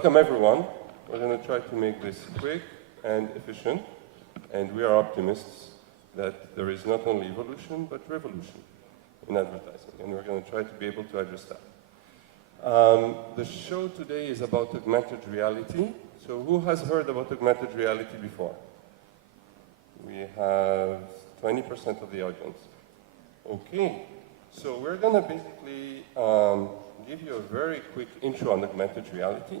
Welcome everyone. We're going to try to make this quick and efficient, and we are optimists that there is not only evolution but revolution in advertising, and we're going to try to be able to address that. The show today is about augmented reality. So who has heard about augmented reality before? We have 20% of the audience. Okay, so we're going to basically give you a very quick intro on augmented reality.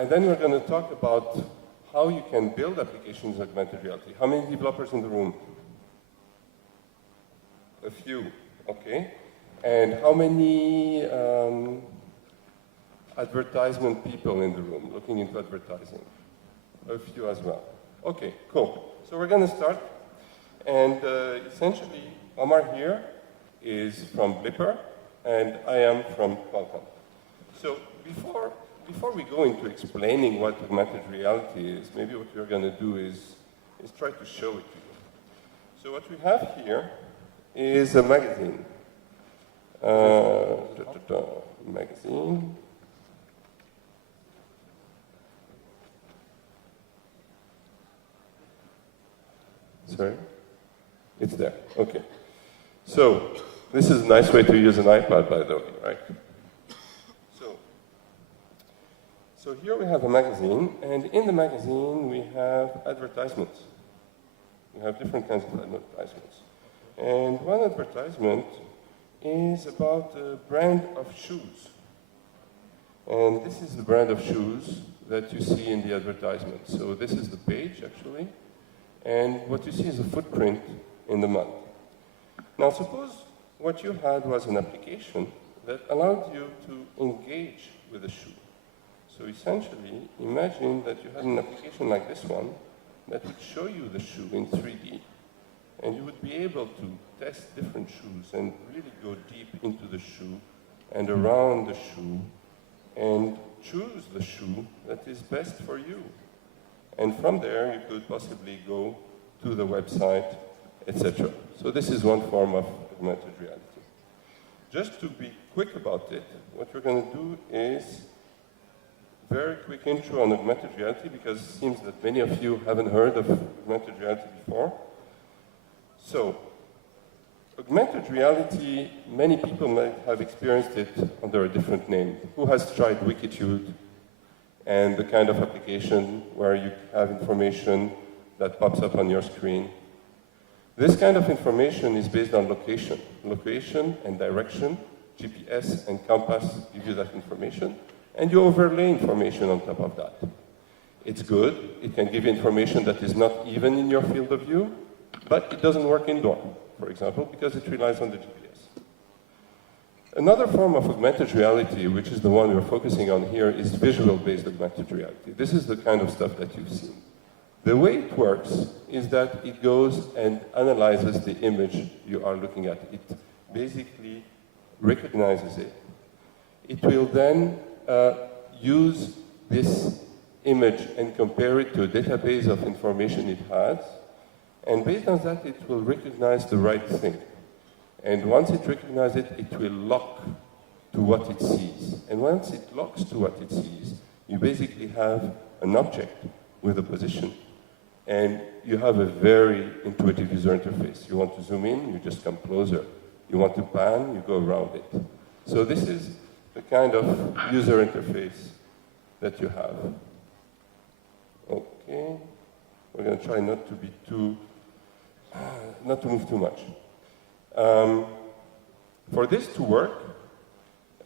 And then we're going to talk about how you can build applications in augmented reality. How many developers in the room? A few, okay. And how many advertisement people in the room looking into advertising? A few as well. Okay, cool. So we're going to start. And essentially, Omar here is from Blippar, and I am from Qualcomm. So before we go into explaining what augmented reality is, maybe what we're going to do is try to show it to you. So what we have here is a magazine. Magazine. Sorry? It's there. Okay. So this is a nice way to use an iPad, by the way, right? So here we have a magazine, and in the magazine we have advertisements. We have different kinds of advertisements. And one advertisement is about a brand of shoes. And this is the brand of shoes that you see in the advertisement. So this is the page, actually. And what you see is a footprint in the mud. Now suppose what you had was an application that allowed you to engage with the shoe. So essentially, imagine that you had an application like this one that would show you the shoe in 3D. And you would be able to test different shoes and really go deep into the shoe and around the shoe and choose the shoe that is best for you. And from there, you could possibly go to the website, etc. So this is one form of augmented reality. Just to be quick about it, what we're going to do is very quick intro on augmented reality, because it seems that many of you haven't heard of augmented reality before. So, augmented reality, many people might have experienced it under a different name. Who has tried Wikitude and the kind of application where you have information that pops up on your screen? This kind of information is based on location. Location and direction, GPS and compass give you that information. And you overlay information on top of that. It's good. It can give you information that is not even in your field of view, but it doesn't work indoor, for example, because it relies on the GPS. Another form of augmented reality, which is the one we're focusing on here, is visual-based augmented reality. This is the kind of stuff that you've seen. The way it works is that it goes and analyzes the image you are looking at. It basically recognizes it. It will then use this image and compare it to a database of information it has, and based on that, it will recognize the right thing. And once it recognizes it, it will lock to what it sees. And once it locks to what it sees, you basically have an object with a position. And you have a very intuitive user interface. You want to zoom in, you just come closer. You want to pan, you go around it. So this is the kind of user interface that you have. Okay, we're going to try not to be not to move too much. For this to work,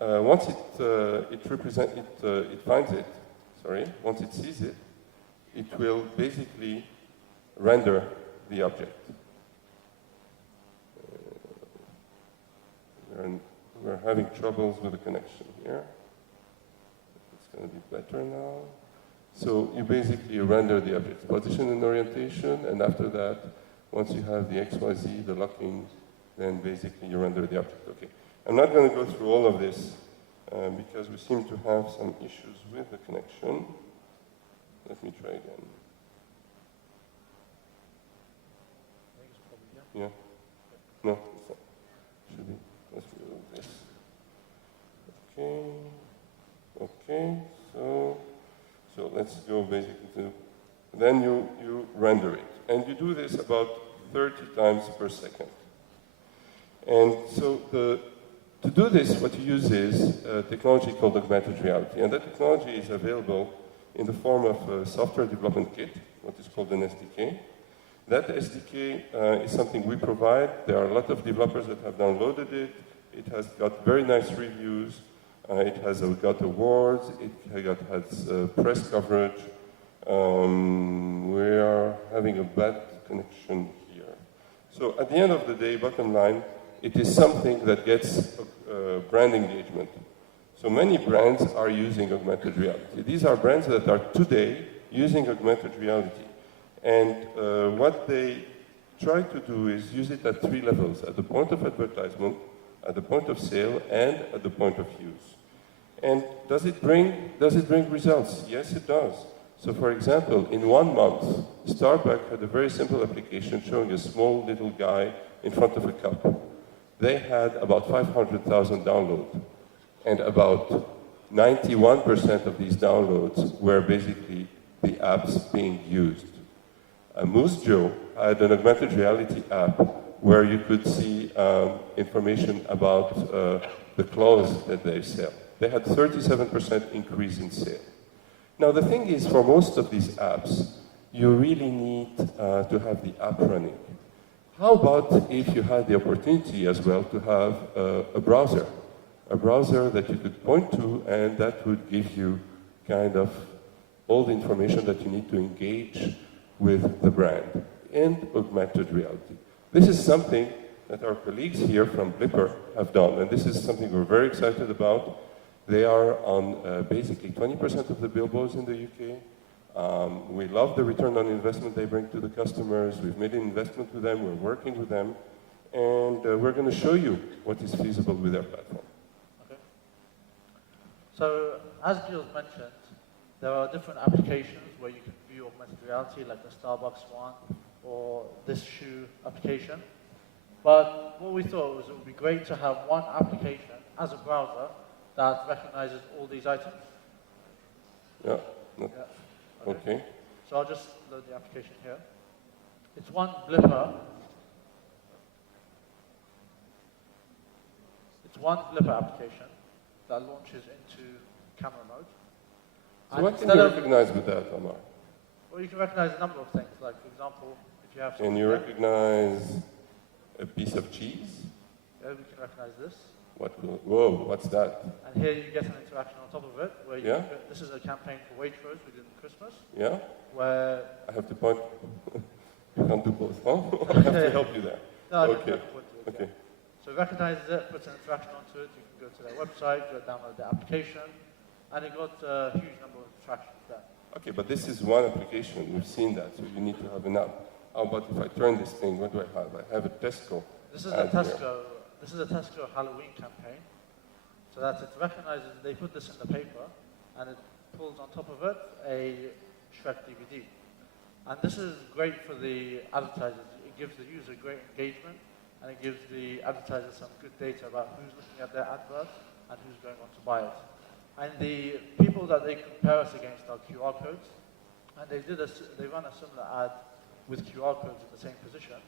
once it finds it, once it sees it, it will basically render the object. We're having troubles with the connection here. It's going to be better now. So you basically render the object's position and orientation, and after that, once you have the XYZ, the locking, then basically you render the object. Okay. I'm not going to go through all of this because we seem to have some issues with the connection. Let me try again. Yeah? No, it's not. Should be. Let's remove this. Okay. Okay, so let's go basically to, then you render it. And you do this about 30 times per second. And so to do this, what you use is a technology called augmented reality. And that technology is available in the form of a software development kit, what is called an SDK. That SDK is something we provide. There are a lot of developers that have downloaded it. It has got very nice reviews. It has got awards. It has press coverage. We are having a bad connection here. So at the end of the day, bottom line, it is something that gets brand engagement. So many brands are using augmented reality. These are brands that are today using augmented reality. And what they try to do is use it at 3 levels: at the point of advertisement, at the point of sale, and at the point of use. And does it bring results? Yes, it does. So for example, in 1 month, Starbucks had a very simple application showing a small little guy in front of a cup. They had about 500,000 downloads. And about 91% of these downloads were basically the apps being used. Moose Joe had an augmented reality app where you could see information about the clothes that they sell. They had 37% increase in sale. Now the thing is, for most of these apps, you really need to have the app running. How about if you had the opportunity as well to have a browser that you could point to, and that would give you kind of all the information that you need to engage with the brand in augmented reality. This is something that our colleagues here from Blippar have done, and this is something we're very excited about. They are on basically 20% of the billboards in the UK. We love the return on investment they bring to the customers. We've made an investment with them, we're working with them, and we're going to show you what is feasible with their platform. Okay. So, as Gilles mentioned, there are different applications where you can view augmented reality, like the Starbucks one, or this shoe application. But what we thought was it would be great to have one application as a browser that recognizes all these items. Yeah. Yeah. Okay. So I'll just load the application here. It's one Blippar. It's one Blippar application that launches into camera mode. So what can you recognize with that, Omar? Well, you can recognize a number of things. Like, for example, if you have... Can you recognize a piece of cheese? Yeah, we can recognize this. Whoa, what's that? And here you get an interaction on top of it, where you can, this is a campaign for Waitrose we did in Christmas. Yeah? Where... I have to point... You can't do both, huh? I have to help you there. No, okay. Okay. So it recognizes it, puts an interaction onto it. You can go to their website, go download the application, and it got a huge number of interactions there. Okay, but this is one application. We've seen that, so you need to have an app. How about if I turn this thing? What do I have? I have a Tesco. This is a Tesco. This is a Tesco Halloween campaign. So that it recognizes, they put this in the paper, and it pulls on top of it a Shrek DVD. And this is great for the advertisers. It gives the user great engagement, and it gives the advertisers some good data about who's looking at their advert and who's going on to buy it. And the people that they compare us against are QR codes, and they run a similar ad with QR codes in the same position.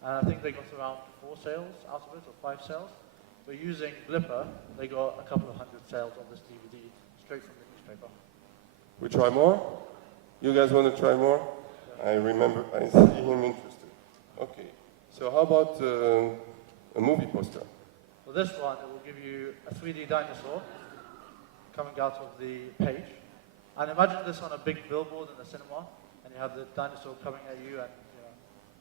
And I think they got around 4 sales out of it, or 5 sales. But using Blippar, they got a couple of hundred sales on this DVD straight from the newspaper. We try more? You guys want to try more? Yeah. I remember, I see him interested. Okay, so how about a movie poster? For this one, it will give you a 3D dinosaur coming out of the page. And imagine this on a big billboard in the cinema, and you have the dinosaur coming at you, and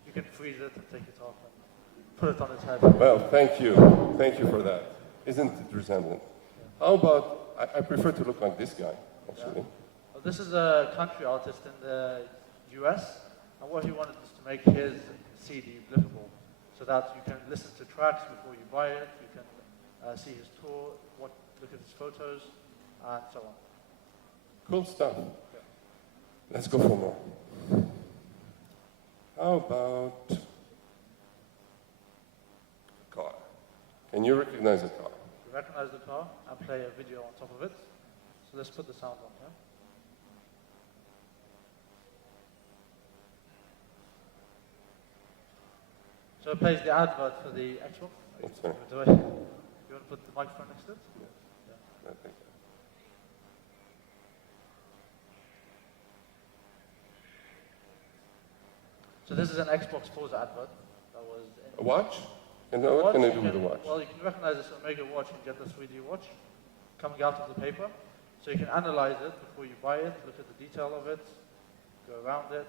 you can freeze it and take it off and put it on its head. Well, thank you. Thank you for that. Isn't it resemblant? Yeah. How about, I prefer to look like this guy, actually. Yeah. Well, this is a country artist in the US, and what he wanted was to make his CD blippable, so that you can listen to tracks before you buy it, you can see his tour, look at his photos, and so on. Cool stuff. Yeah. Let's go for more. How about car? Can you recognize a car? You recognize the car and play a video on top of it. So let's put the sound on here. So it plays the advert for the Xbox. Oh, sorry. You want to put the microphone next to it? Yeah. I think. So this is an Xbox Forza advert that was in A watch? And what can I do with a watch? Well, you can recognize this Omega watch and get the 3D watch coming out of the paper. So you can analyze it before you buy it, look at the detail of it, go around it,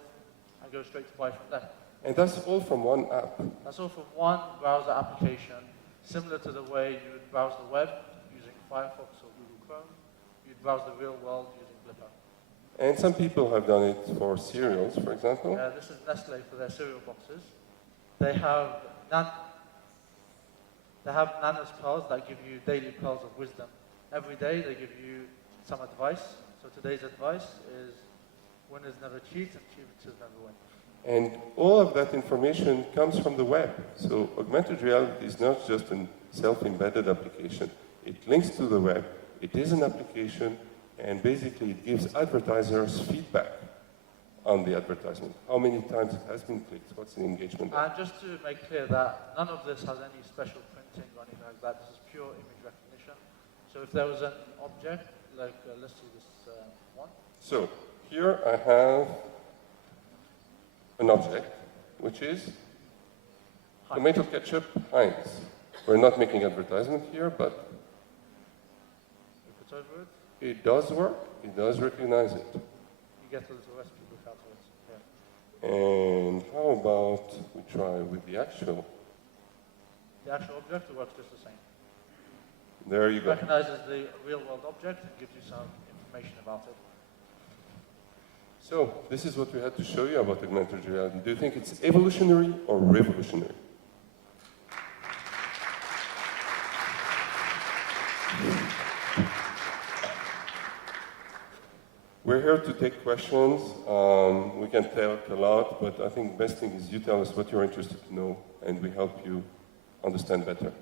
and go straight to buy from there. And that's all from one app. That's all from one browser application, similar to the way you would browse the web using Firefox or Google Chrome. You'd browse the real world using Blippar. And some people have done it for cereals, for example. This is Nestle for their cereal boxes. They have Nana's pearls that give you daily pearls of wisdom. Every day they give you some advice. So today's advice is winners never cheat and cheaters never win. And all of that information comes from the web. So augmented reality is not just a self-embedded application. It links to the web. It is an application, and basically it gives advertisers feedback on the advertisement. How many times it has been clicked, what's the engagement? And just to make clear that none of this has any special printing or anything like that. This is pure image recognition. So if there was an object, like let's see this one. So here I have an object, which is tomato ketchup Heinz. We're not making advertisement here, but If it's over it, it does work. It does recognize it. you get a little recipe book out of it. Yeah. And how about we try with the actual? The actual object works just the same. There you It go. recognizes the real world object and gives you some information about it. So this is what we had to show you about augmented reality. Do you think it's evolutionary or revolutionary? We're here to take questions. We can talk a lot, but I think the best thing is you tell us what you're interested to know, and we help you understand better.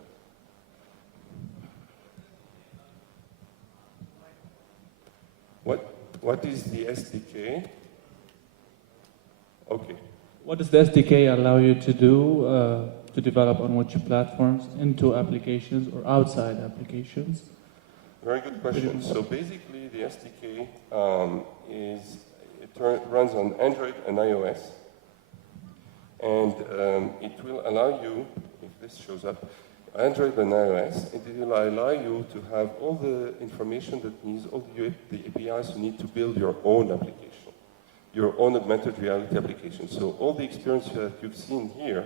What is the SDK? Okay. What does the SDK allow you to do to develop on which platforms, into applications or outside applications? Very good question. So basically, the SDK runs on Android and iOS, and it will allow you, if this shows up, Android and iOS, it will allow you to have all the information that needs, all the APIs you need to build your own application, your own augmented reality application. So all the experience that you've seen here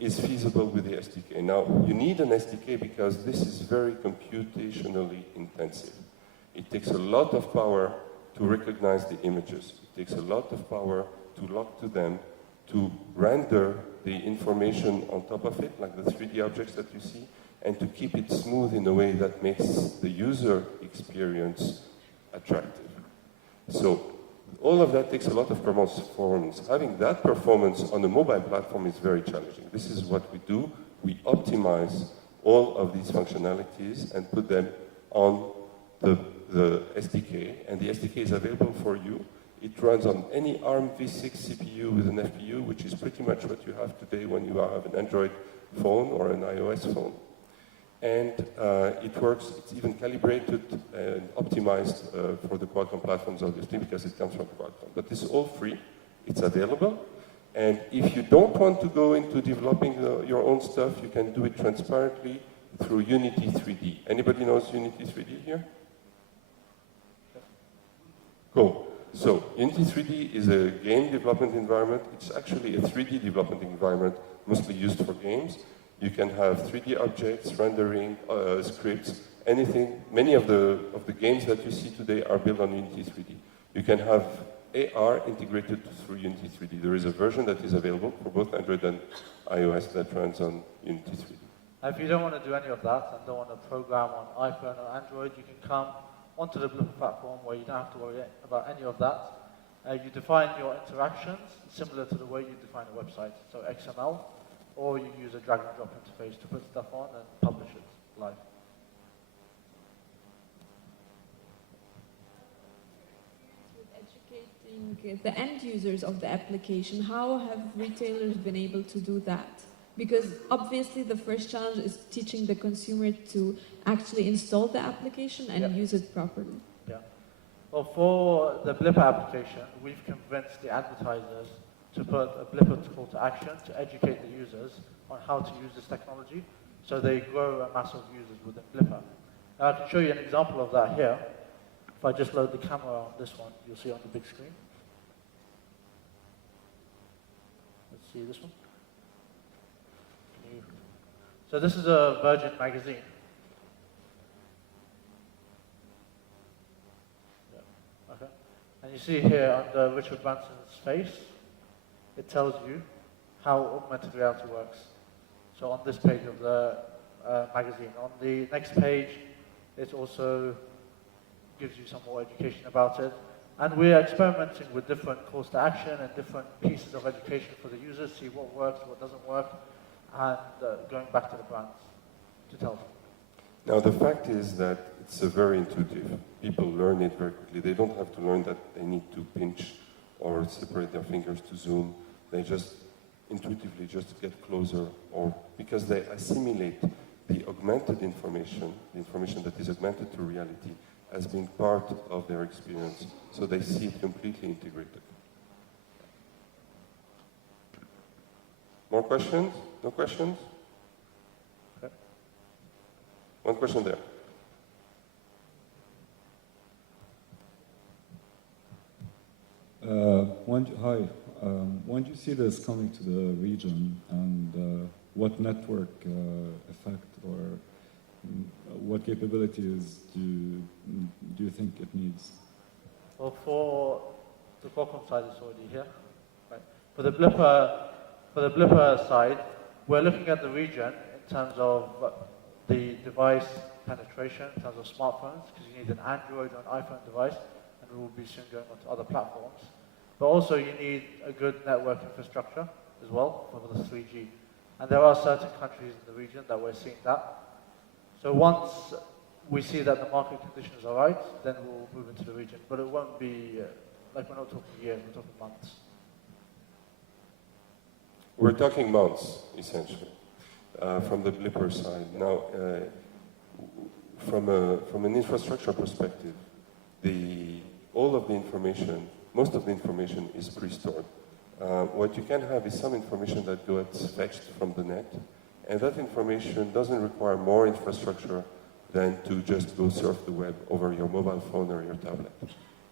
is feasible with the SDK. Now, you need an SDK because this is very computationally intensive. It takes a lot of power to recognize the images. It takes a lot of power to lock to them, to render the information on top of it, like the 3D objects that you see, and to keep it smooth in a way that makes the user experience attractive. So all of that takes a lot of performance. Having that performance on a mobile platform is very challenging. This is what we do. We optimize all of these functionalities and put them on the SDK, and the SDK is available for you. It runs on any ARM v6 CPU with an FPU, which is pretty much what you have today when you have an Android phone or an iOS phone. And it works, it's even calibrated and optimized for the Qualcomm platforms, obviously, because it comes from Qualcomm. But this is all free, it's available. And if you don't want to go into developing your own stuff, you can do it transparently through Unity 3D. Anybody knows Unity 3D here? Cool. So Unity 3D is a game development environment. It's actually a 3D development environment, mostly used for games. You can have 3D objects, rendering, scripts, anything. Many of the games that you see today are built on Unity 3D. You can have AR integrated through Unity 3D. There is a version that is available for both Android and iOS that runs on Unity 3D. If you don't want to do any of that and don't want to program on iPhone or Android, you can come onto the Blippar platform where you don't have to worry about any of that. You define your interactions similar to the way you define a website, so XML, or you use a drag and drop interface to put stuff on and publish it live. With educating the end users of the application, how have retailers been able to do that? Because obviously the first challenge is teaching the consumer to actually install the application and Yeah. use it properly. Yeah. Well, for the Blippar application, we've convinced the advertisers to put a Blippar call to action to educate the users on how to use this technology, so they grow a mass of users within Blippar. Now I can show you an example of that here. If I just load the camera on this one, you'll see on the big screen. Let's see this one. So this is a Virgin magazine. Yeah. Okay. And you see here under Richard Branson's face, it tells you how augmented reality works. So on this page of the magazine. On the next page, it also gives you some more education about it. And we're experimenting with different calls to action and different pieces of education for the users, see what works, what doesn't work, and going back to the brands to tell them. Now, the fact is that it's very intuitive. People learn it very quickly. They don't have to learn that they need to pinch or separate their fingers to zoom. They just intuitively just get closer, or because they assimilate the augmented information, the information that is augmented to reality, as being part of their experience. So they see it completely integrated. More questions? No questions? Okay. One question there. Hi. When do you see this coming to the region, and what network effect or what capabilities do you think it needs? Well, for the Qualcomm side, it's already here. Right. For the Blippar side, we're looking at the region in terms of the device penetration, in terms of smartphones, because you need an Android or an iPhone device, and we will be soon going on to other platforms. But also you need a good network infrastructure as well for the 3G. And there are certain countries in the region that we're seeing that. So once we see that the market conditions are right, then we'll move into the region. But it won't be, like we're not talking years, we're talking months. We're talking months, essentially, from the Blippar side. Now, from an infrastructure perspective, all of the information, most of the information is pre-stored. What you can have is some information that gets fetched from the net, and that information doesn't require more infrastructure than to just go surf the web over your mobile phone or your tablet.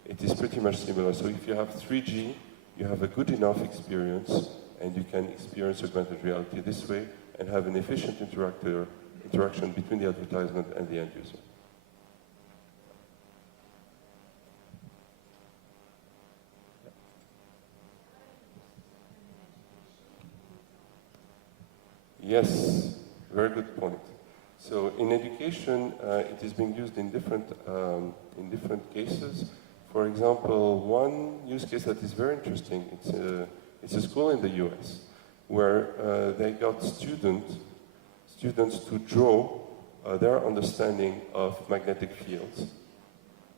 It is pretty much similar. So if you have 3G, you have a good enough experience, and you can experience augmented reality this way and have an efficient interaction between the advertisement and the end user. Yes, very good point. So in education, it is being used in different cases. For example, one use case that is very interesting, it's a school in the US where they got students to draw their understanding of magnetic fields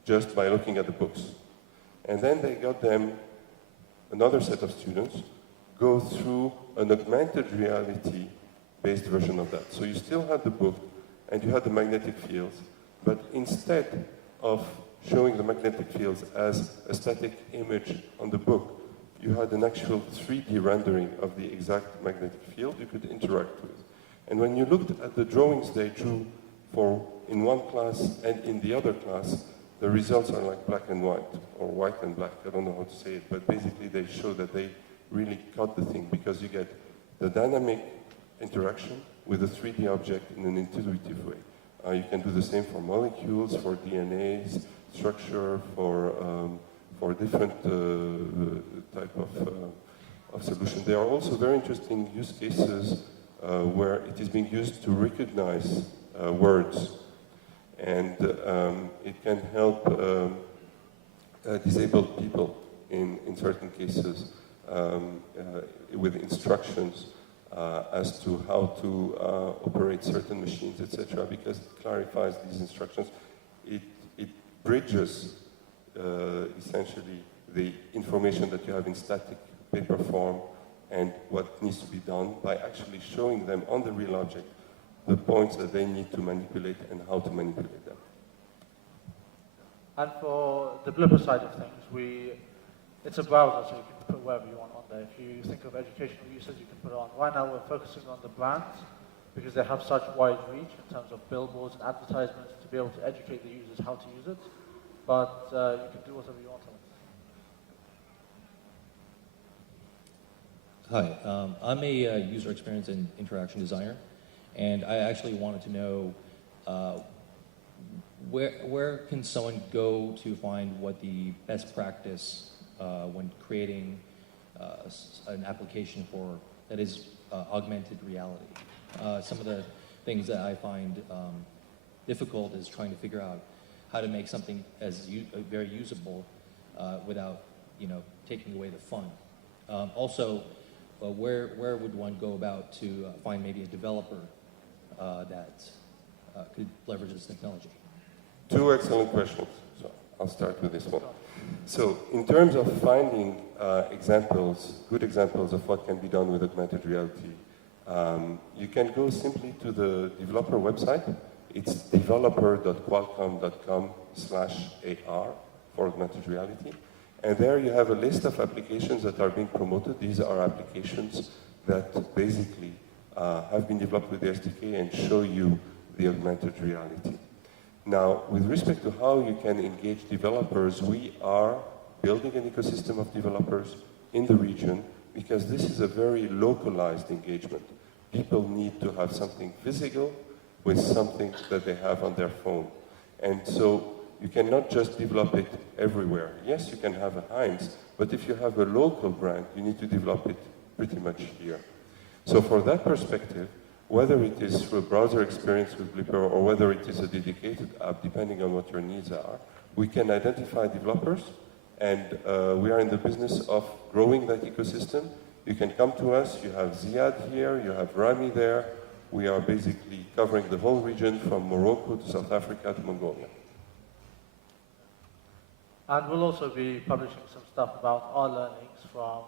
just by looking at the books. And then they got them, another set of students, go through an augmented reality based version of that. So you still had the book and you had the magnetic fields, but instead of showing the magnetic fields as a static image on the book, you had an actual 3D rendering of the exact magnetic field you could interact with. And when you looked at the drawings they drew in one class and in the other class, the results are like black and white, or white and black, I don't know how to say it, but basically they show that they really caught the thing, because you get the dynamic interaction with a 3D object in an intuitive way. You can do the same for molecules, for DNAs, structure, for different type of solution. There are also very interesting use cases where it is being used to recognize words, and it can help disabled people in certain cases with instructions as to how to operate certain machines, etc., because it clarifies these instructions. It bridges essentially the information that you have in static paper form and what needs to be done by actually showing them on the real object the points that they need to manipulate and how to manipulate them. And for the Blippar side of things, it's a browser, so you can put whatever you want on there. If you think of educational usage, you can put it on. Right now, we're focusing on the brands because they have such wide reach in terms of billboards and advertisements to be able to educate the users how to use it. But you can do whatever you want on it. Hi, I'm a user experience and interaction designer, and I actually wanted to know where can someone go to find what the best practice when creating an application for that is augmented reality. Some of the things that I find difficult is trying to figure out how to make something very usable without, taking away the fun. Also, where would one go about to find maybe a developer that could leverage this technology? Two excellent questions. So I'll start with this one. So in terms of finding good examples of what can be done with augmented reality, you can go simply to the developer website. It's developer.qualcomm.com/AR for augmented reality. And there you have a list of applications that are being promoted. These are applications that basically have been developed with the SDK and show you the augmented reality. Now, with respect to how you can engage developers, we are building an ecosystem of developers in the region because this is a very localized engagement. People need to have something physical with something that they have on their phone. And so you cannot just develop it everywhere. Yes, you can have a Heinz, but if you have a local brand, you need to develop it pretty much here. So for that perspective, whether it is through a browser experience with Blippar or whether it is a dedicated app, depending on what your needs are, we can identify developers, and we are in the business of growing that ecosystem. You can come to us. You have Ziad here, you have Rami there. We are basically covering the whole region from Morocco to South Africa to Mongolia. And we'll also be publishing some stuff about our learnings from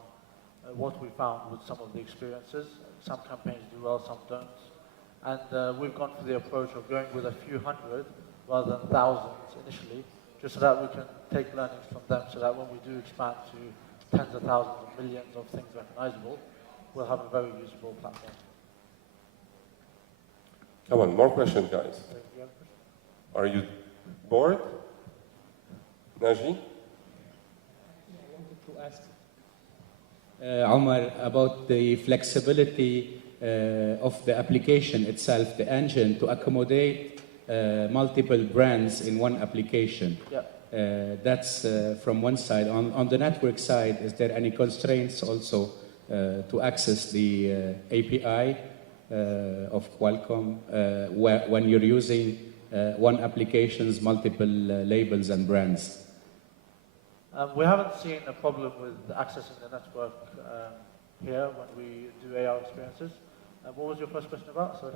what we found with some of the experiences. Some campaigns do well, some don't. And we've gone for the approach of going with a few hundred rather than thousands initially, just so that we can take learnings from them so that when we do expand to tens of thousands and millions of things recognizable, we'll have a very usable platform. Come on, more questions, guys. Are you bored? Naji? I wanted to ask Omar about the flexibility of the application itself, the engine, to accommodate multiple brands in one application. Yeah. That's from one side. On the network side, is there any constraints also to access the API of Qualcomm when you're using one application's multiple labels and brands? We haven't seen a problem with accessing the network here when we do AR experiences. What was your first question about? Sorry.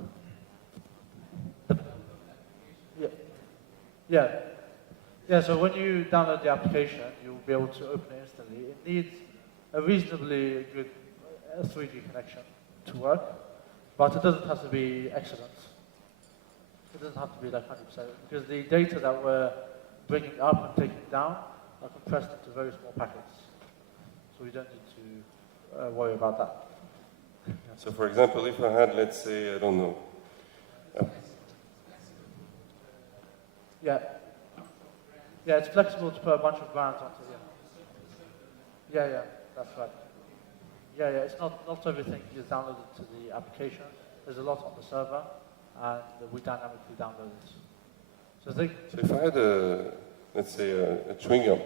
Yeah, so when you download the application, you'll be able to open it instantly. It needs a reasonably good 3G connection to work, but it doesn't have to be excellent. It doesn't have to be like 100%, because the data that we're bringing up and taking down are compressed into very small packets. So we don't need to worry about that. So for example, if I had, let's say, I don't know. Yeah, it's flexible to put a bunch of brands onto it. Yeah, that's right. Yeah, it's not everything is downloaded to the application. There's a lot on the server, and we dynamically download it. So if I had let's say a chewing gum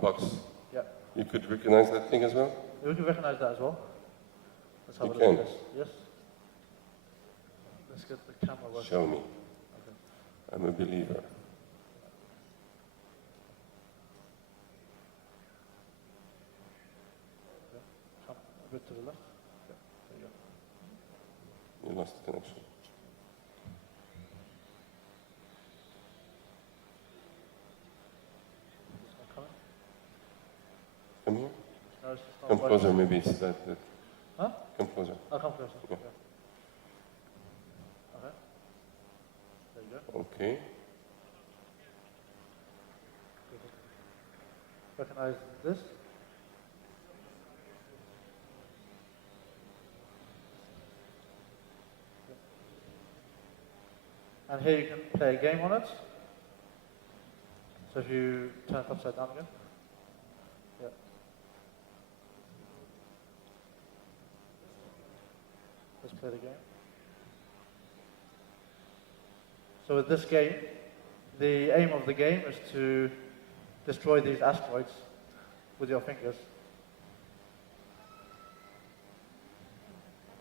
box, you could recognize that thing as well? We can recognize that as well. Let's have a look can? at this. Yes. Let's get the camera working. Show me. Okay. I'm a believer. Come a bit to the left. Okay. There you go. You lost the connection. Is it not coming? Come here. No, know it's not Composer working. maybe is that. Huh? Composer. Oh, composer. Yeah. Okay. There you go. Okay. Recognize this. And here you can play a game on it. So if you turn it upside down again. Yeah. Let's play the game. So with this game, the aim of the game is to destroy these asteroids with your fingers.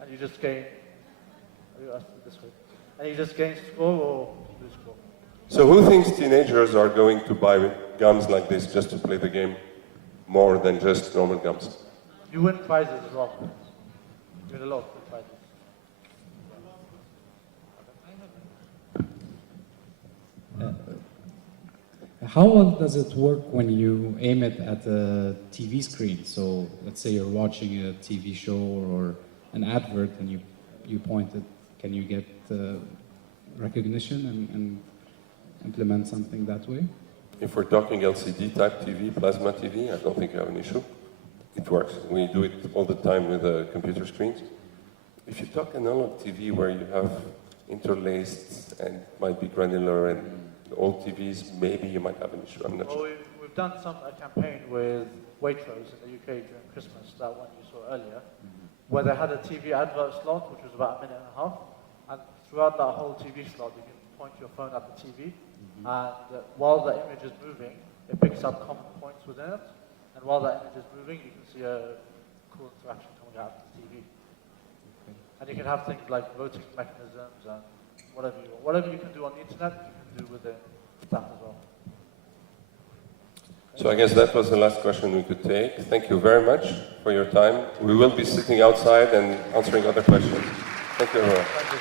And you just gain, this way. And you just gain score or lose score. So who thinks teenagers are going to buy gums like this just to play the game more than just normal gums? You win prizes as well. You win a lot of good prizes. How well does it work when you aim it at a TV screen? So let's say you're watching a TV show or an advert and you point it. Can you get recognition and implement something that way? If we're talking LCD type TV, plasma TV, I don't think you have an issue. It works. We do it all the time with computer screens. If you talk analog TV where you have interlaced and it might be granular and old TVs, maybe you might have an issue. I'm not Well, sure. we've done a campaign with Waitrose in the UK during Christmas, that one you saw earlier, where they had a TV advert slot, which was about a minute and a half, and throughout that whole TV slot, you can point your phone at the TV, and while the image is moving, it picks up common points within it, and while that image is moving, you can see a cool interaction coming out of the TV. And you can have things like voting mechanisms and whatever you want. Whatever you can do on the internet, you can do with that as well. So I guess that was the last question we could take. Thank you very much for your time. We will be sitting outside and answering other questions. Thank you, everyone. Thank you.